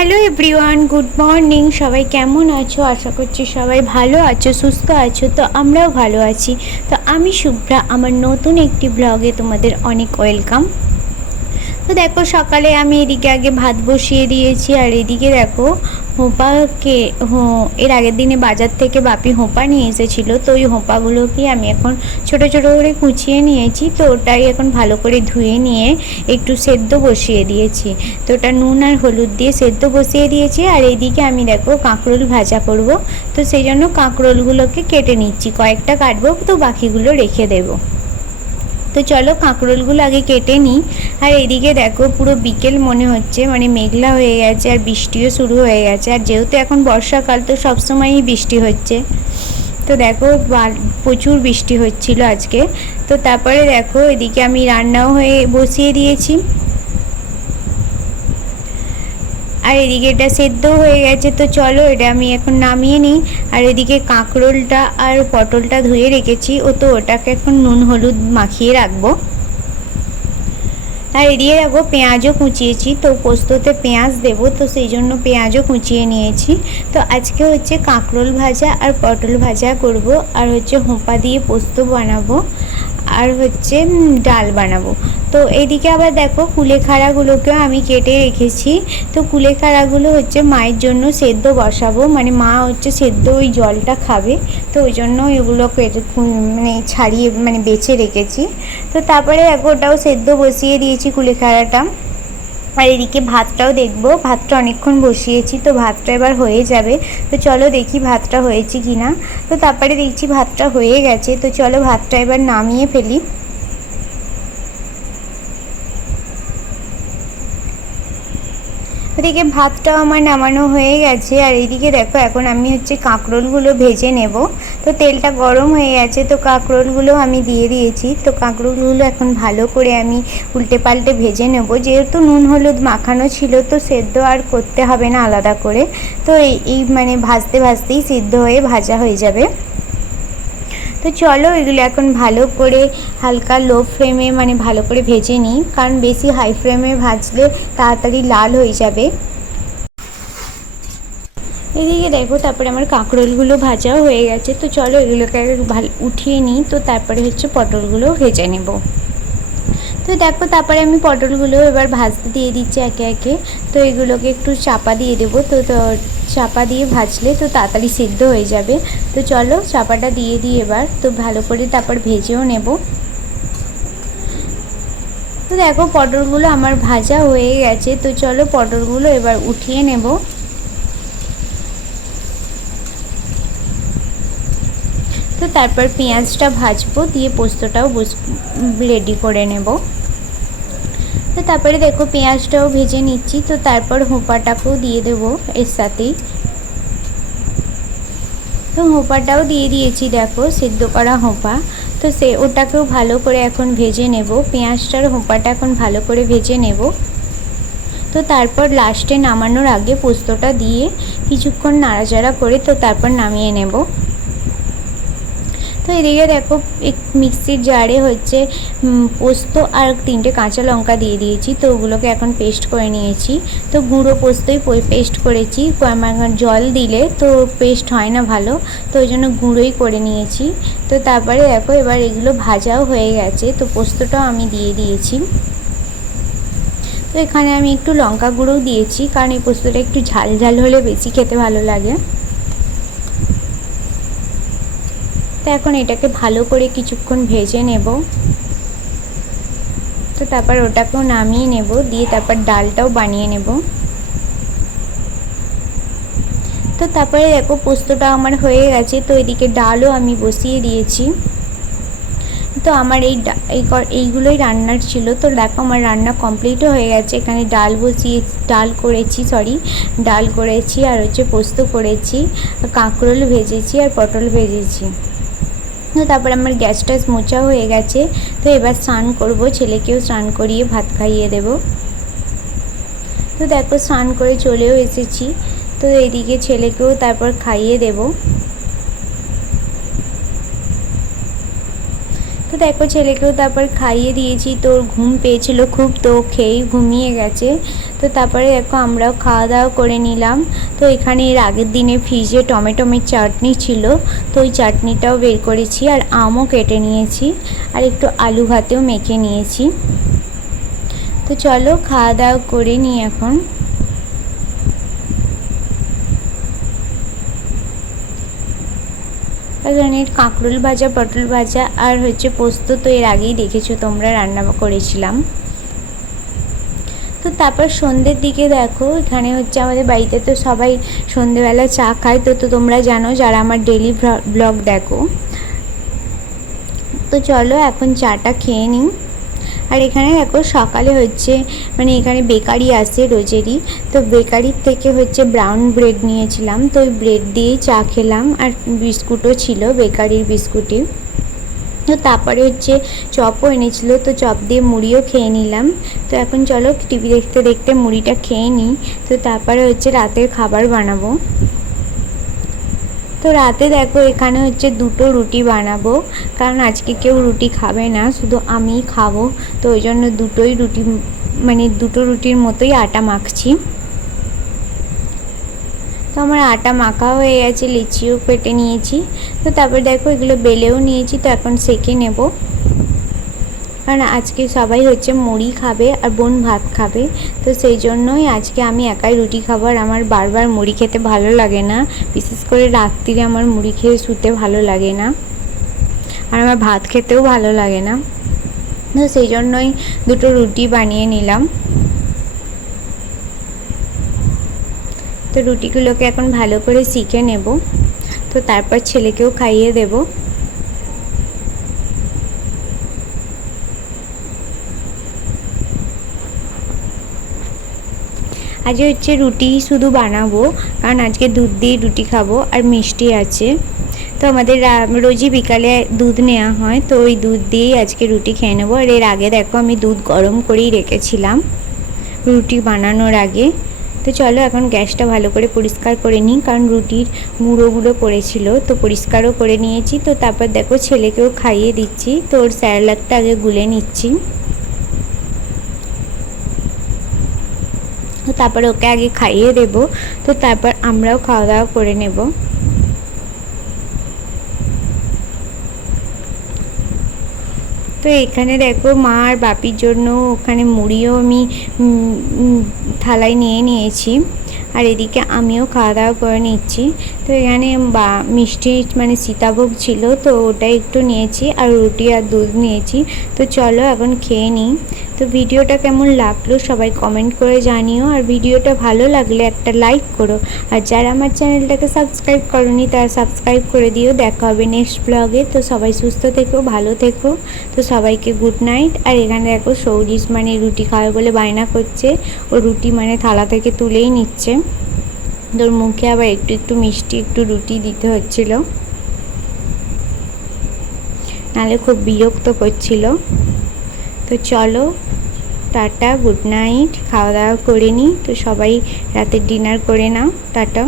Hello everyone, good morning. সবাই কেমন আছো? আশা করছি সবাই ভালো আছো, সুস্থ আছো। তো আমরাও ভালো আছি। তো আমি শুভ্রা, আমার নতুন একটি ব্লগে তোমাদের অনেক ওয়েলকাম। তো দেখো, সকালে আমি এদিকে আগে ভাত বসিয়ে দিয়েছি, আর এদিকে দেখো হোঁপাকে এর আগের দিনে বাজার থেকে বাপি হোঁপা নিয়ে এসেছিলো। তো ওই হোঁপাগুলোকে আমি এখন ছোট ছোট করে কুচিয়ে নিয়েছি। তো ওটাই এখন ভালো করে ধুয়ে নিয়ে একটু সেদ্ধ বসিয়ে দিয়েছি। তো ওটা নুন আর হলুদ দিয়ে সেদ্ধ বসিয়ে দিয়েছি। আর এইদিকে আমি দেখো কাঁকরোল ভাজা করব। তো সেই জন্য কাঁকরোলগুলোকে কেটে নিচ্ছি, কয়েকটা কাটবো, তো বাকিগুলো রেখে দেবো। তো চলো কাঁকরোলগুলো আগে কেটে নিই। আর এইদিকে দেখো পুরো বিকেল মনে হচ্ছে, মানে মেঘলা হয়ে গেছে, আর বৃষ্টিও শুরু হয়ে গেছে। আর যেহেতু এখন বর্ষাকাল, তো সবসময়ই বৃষ্টি হচ্ছে। তো দেখো প্রচুর বৃষ্টি হচ্ছিল আজকে। তো তারপরে দেখো এদিকে আমি রান্নাও বসিয়ে দিয়েছি, আর এদিকে এটা সেদ্ধ হয়ে গেছে। তো চলো এটা আমি এখন নামিয়ে নিই। আর এদিকে কাঁকরোলটা আর পটলটা ধুয়ে রেখেছি, তো ওটাকে এখন নুন হলুদ মাখিয়ে রাখবো। আর এদিকে দেখো পেঁয়াজও কুচিয়েছি, তো পোস্ততে পেঁয়াজ দেবো, তো সেই জন্য পেঁয়াজও কুচিয়ে নিয়েছি। তো আজকে হচ্ছে কাঁকরোল ভাজা আর পটল ভাজা করব, আর হচ্ছে হোঁপা দিয়ে পোস্ত বানাবো, আর হচ্ছে ডাল বানাবো। তো এইদিকে আবার দেখো কুলেখাড়াগুলোকেও আমি কেটে রেখেছি। তো কুলেখাড়াগুলো হচ্ছে মায়ের জন্য সেদ্ধ বসাবো, মানে মা হচ্ছে সেদ্ধ ওই জলটা খাবে। তো ওই জন্য এগুলো মানে ছাড়িয়ে মানে বেছে রেখেছি। তো তারপরে দেখো ওটাও সেদ্ধ বসিয়ে দিয়েছি কুলেখাড়াটা। আর এদিকে ভাতটাও দেখবো, ভাতটা অনেকক্ষণ বসিয়েছি, তো ভাতটা এবার হয়ে যাবে। তো চলো দেখি ভাতটা হয়েছে কি না। তো তারপরে দেখছি ভাতটা হয়ে গেছে। তো চলো ভাতটা এবার নামিয়ে ফেলি। ওদিকে ভাতটাও আমার নামানো হয়ে গেছে। আর এইদিকে দেখো এখন আমি হচ্ছে কাঁকরোলগুলো ভেজে নেব। তো তেলটা গরম হয়ে গেছে, তো কাঁকরোলগুলো আমি দিয়ে দিয়েছি। তো কাঁকরোলগুলো এখন ভালো করে আমি উল্টে পাল্টে ভেজে নেব। যেহেতু নুন হলুদ মাখানো ছিল, তো সেদ্ধ আর করতে হবে না আলাদা করে। তো এই মানে ভাজতে ভাজতেই সিদ্ধ হয়ে ভাজা হয়ে যাবে। তো চলো এগুলো এখন ভালো করে হালকা লো ফ্লেমে মানে ভালো করে ভেজে নিই, কারণ বেশি হাই ফ্লেমে ভাজলে তাড়াতাড়ি লাল হয়ে যাবে। এদিকে দেখো তারপরে আমার কাঁকরোলগুলো ভাজাও হয়ে গেছে। তো চলো এগুলোকে ভালো উঠিয়ে নিই। তো তারপরে হচ্ছে পটলগুলো ভেজে নেব। তো দেখো তারপরে আমি পটলগুলো এবার ভাজতে দিয়ে দিচ্ছি একে একে। তো এগুলোকে একটু চাপা দিয়ে দেবো। তো চাপা দিয়ে ভাজলে তো তাড়াতাড়ি সিদ্ধ হয়ে যাবে। তো চলো চাপাটা দিয়ে দিই এবার। তো ভালো করে তারপর ভেজেও নেব। তো দেখো পটলগুলো আমার ভাজা হয়ে গেছে। তো চলো পটলগুলো এবার উঠিয়ে নেব। তো তারপর পেঁয়াজটা ভাজবো, দিয়ে পোস্তটাও রেডি করে নেব। তো তারপরে দেখো পেঁয়াজটাও ভেজে নিচ্ছি। তো তারপর হোঁপাটাকেও দিয়ে দেবো এর সাথেই। তো হোঁপাটাও দিয়ে দিয়েছি, দেখো সেদ্ধ করা হোঁপা। তো ওটাকেও ভালো করে এখন ভেজে নেব। পেঁয়াজটার হোঁপাটা এখন ভালো করে ভেজে নেব। তো তারপর লাস্টে নামানোর আগে পোস্তটা দিয়ে কিছুক্ষণ নাড়াচাড়া করে তো তারপর নামিয়ে নেব। তো এদিকে দেখো মিক্সির জারে হচ্ছে পোস্ত আর 3টে কাঁচা লঙ্কা দিয়ে দিয়েছি। তো ওগুলোকে এখন পেস্ট করে নিয়েছি। তো গুঁড়ো পোস্তই পেস্ট করেছি, জল দিলে তো পেস্ট হয় না ভালো, তো ওই জন্য গুঁড়োই করে নিয়েছি। তো তারপরে দেখো এবার এগুলো ভাজাও হয়ে গেছে। তো পোস্তটাও আমি দিয়ে দিয়েছি। তো এখানে আমি একটু লঙ্কা গুঁড়োও দিয়েছি, কারণ এই পোস্তটা একটু ঝাল ঝাল হলে বেশি খেতে ভালো লাগে। তো এখন এটাকে ভালো করে কিছুক্ষণ ভেজে নেব। তো তারপর ওটাকেও নামিয়ে নেব, দিয়ে তারপর ডালটাও বানিয়ে নেব। তো তারপরে দেখো পোস্তটা আমার হয়ে গেছে। তো এদিকে ডালও আমি বসিয়ে দিয়েছি। তো আমার এইগুলোই রান্নার ছিল। তো দেখো আমার রান্না কমপ্লিটও হয়ে গেছে। এখানে ডাল করেছি আর হচ্ছে পোস্ত করেছি, কাঁকরোল ভেজেছি আর পটল ভেজেছি। তো তারপর আমার গ্যাসটা মোছাও হয়ে গেছে। তো এবার স্নান করব, ছেলেকেও স্নান করিয়ে ভাত খাইয়ে দেব। তো দেখো স্নান করে চলেও এসেছি। তো এইদিকে ছেলেকেও তারপর খাইয়ে দেব। তো দেখো ছেলেকেও তারপর খাইয়ে দিয়েছি, তোর ঘুম পেয়েছিল খুব, তো খেয়েই ঘুমিয়ে গেছে। তো তারপরে দেখো আমরাও খাওয়া দাওয়া করে নিলাম। তো এখানে এর আগের দিনে ফ্রিজে টমেটোমের চাটনি ছিল, তো ওই চাটনিটাও বের করেছি, আর আমও কেটে নিয়েছি, আর একটু আলু ভাতেও মেখে নিয়েছি। তো চলো খাওয়া দাওয়া করে নিই এখন। এখানে কাঁকরোল ভাজা, পটল ভাজা আর হচ্ছে পোস্ত, তো এর আগেই দেখেছো তোমরা রান্না করেছিলাম। তো তারপর সন্ধ্যের দিকে দেখো এখানে হচ্ছে আমাদের বাড়িতে তো সবাই সন্ধ্যেবেলা চা খায়, তো তোমরা জানো যারা আমার ডেলি ব্লগ দেখো। তো চলো এখন চাটা খেয়ে নিই। আর এখানে দেখো সকালে হচ্ছে মানে এখানে বেকারি আসে রোজেরই, তো বেকারির থেকে হচ্ছে ব্রাউন ব্রেড নিয়েছিলাম, তো ওই ব্রেড দিয়েই চা খেলাম, আর বিস্কুটও ছিল বেকারির বিস্কুটই। তো তারপরে হচ্ছে চপও এনেছিল, তো চপ দিয়ে মুড়িও খেয়ে নিলাম। তো এখন চলো টিভি দেখতে দেখতে মুড়িটা খেয়ে নিই। তো তারপরে হচ্ছে রাতের খাবার বানাবো। তো রাতে দেখো এখানে হচ্ছে 2টো রুটি বানাবো, কারণ আজকে কেউ রুটি খাবে না, শুধু আমিই খাবো। তো ওই জন্য 2টোই রুটি, মানে 2টো রুটির মতোই আটা মাখছি। তো আমার আটা মাখা হয়ে গেছে, লিচিও কেটে নিয়েছি। তো তারপর দেখো এগুলো বেলেও নিয়েছি, তো এখন সেঁকে নেব, কারণ আজকে সবাই হচ্ছে মুড়ি খাবে আর বোন ভাত খাবে। তো সেই জন্যই আজকে আমি একাই রুটি খাবো, আর আমার বারবার মুড়ি খেতে ভালো লাগে না, বিশেষ করে রাত্রিরে আমার মুড়ি খেয়ে শুতে ভালো লাগে না, আর আমার ভাত খেতেও ভালো লাগে না। তো সেই জন্যই 2টো রুটি বানিয়ে নিলাম। তো রুটিগুলোকে এখন ভালো করে সেঁকে নেব, তো তারপর ছেলেকেও খাইয়ে দেব। আজ হচ্ছে রুটি শুধু বানাবো, কারণ আজকে দুধ দিয়ে রুটি খাবো, আর মিষ্টি আছে। তো আমাদের রোজই বিকালে দুধ নেওয়া হয়, তো ওই দুধ দিয়েই আজকে রুটি খেয়ে নেবো। আর এর আগে দেখো আমি দুধ গরম করেই রেখেছিলাম রুটি বানানোর আগে। তো চলো এখন গ্যাসটা ভালো করে পরিষ্কার করে নিই, কারণ রুটির গুঁড়ো পড়েছিল, তো পরিষ্কারও করে নিয়েছি। তো তারপর দেখো ছেলেকেও খাইয়ে দিচ্ছি, তো ওর স্যালাডটা আগে গুলে নিচ্ছি। তো তারপর ওকে আগে খাইয়ে দেব, তো তারপর আমরাও খাওয়া দাওয়া করে নেব। তো এখানে দেখো মা আর বাপির জন্য ওখানে মুড়িও আমি থালায় নিয়ে নিয়েছি, আর এদিকে আমিও খাওয়া দাওয়া করে নিচ্ছি। তো এখানে মিষ্টি মানে সীতাভোগ ছিল, তো ওটাই একটু নিয়েছি, আর রুটি আর দুধ নিয়েছি। তো চলো এখন খেয়ে নিই। তো ভিডিওটা কেমন লাগলো সবাই কমেন্ট করে জানিও, আর ভিডিওটা ভালো লাগলে একটা লাইক করো, আর যারা আমার চ্যানেলটাকে সাবস্ক্রাইব করোনি তারা সাবস্ক্রাইব করে দিও। দেখা হবে নেক্সট ব্লগে। তো সবাই সুস্থ থেকো, ভালো থেকো। তো সবাইকে গুড নাইট। আর এখানে দেখো সৌরিশ মানে রুটি খাবে বলে বায়না করছে, ও রুটি মানে থালা থেকে তুলেই নিচ্ছে, তোর মুখে আবার একটু একটু মিষ্টি একটু রুটি দিতে হচ্ছিল, নাহলে খুব বিরক্ত করছিল। তো চলো টাটা, গুড নাইট, খাওয়া দাওয়া করে নিই। তো সবাই রাতের ডিনার করে নাও, টাটা।